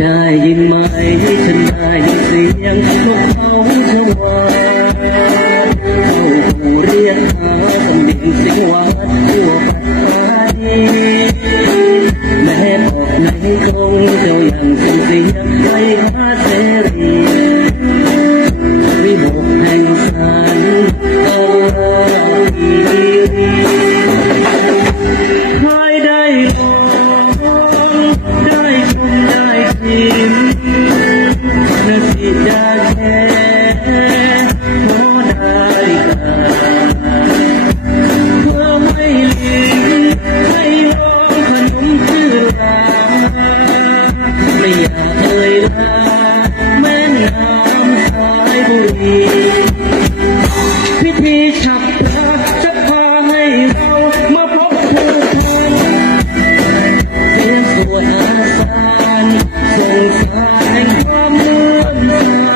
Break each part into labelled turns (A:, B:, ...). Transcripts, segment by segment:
A: ได้ยินไหมฉันได้ยินเสียงนกเขาชม แม้ออกไหนคงเจ้ายังคงเสียใจพาเสรีวิบกแห่งสันหายได้มองได้ชมได้ชิมนาทีได้ แม่น้ำสายบุรี พิธีฉับพลันจะพาให้เรามาพบผู้คนเสียงสวดอาสานส่งสายแห่งความเลื่อมใส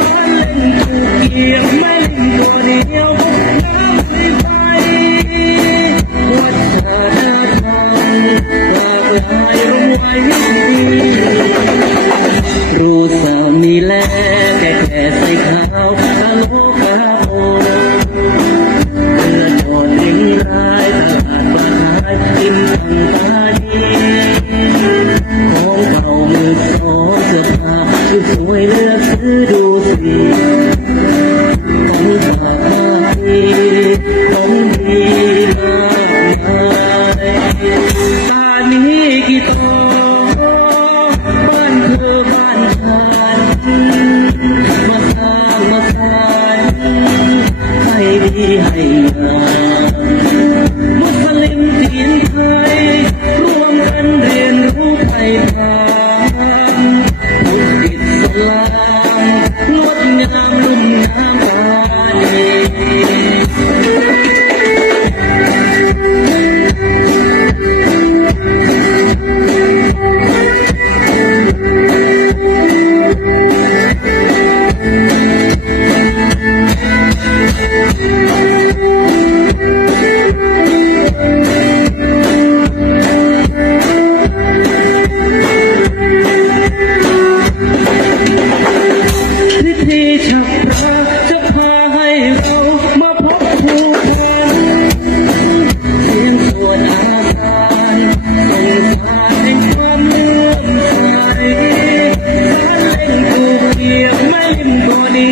A: ฟ้าเล่นถูกเกียงไม่เล่นตัวเดียวน้ำไม่ไปวัฒนธรรมหลากหลายรวมไว้ รู้สาวมีแลแก่แก่ใส่ขาวตะโลกาโอเพื่อโดนลิงร้ายตลาดมาขายกินตังตาดีของเก่ามือ ให้งามมุสลิมจีนไทยร่วมกันเรียนรู้ไทยพานพุทธอิสลามงดงามลุ่มน้ำตาลี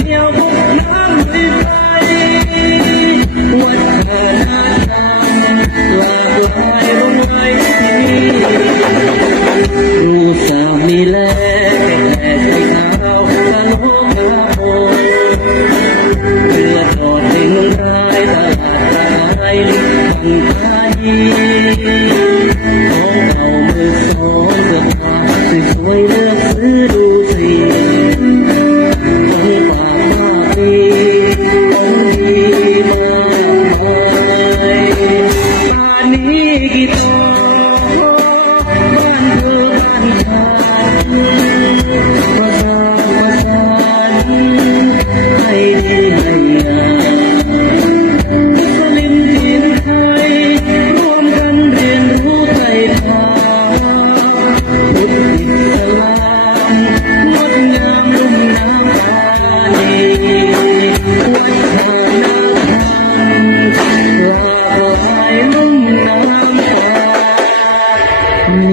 A: เดียวพบน้ำไม่ไปวัฒนธรรมหลากหลายรวมไว้ที่นี่รู้สามีแลแก่ใส่ขาวตะโลกาโอเพื่อจอดให้นุ่งรายตลาดตายลิงทานี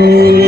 A: Yeah.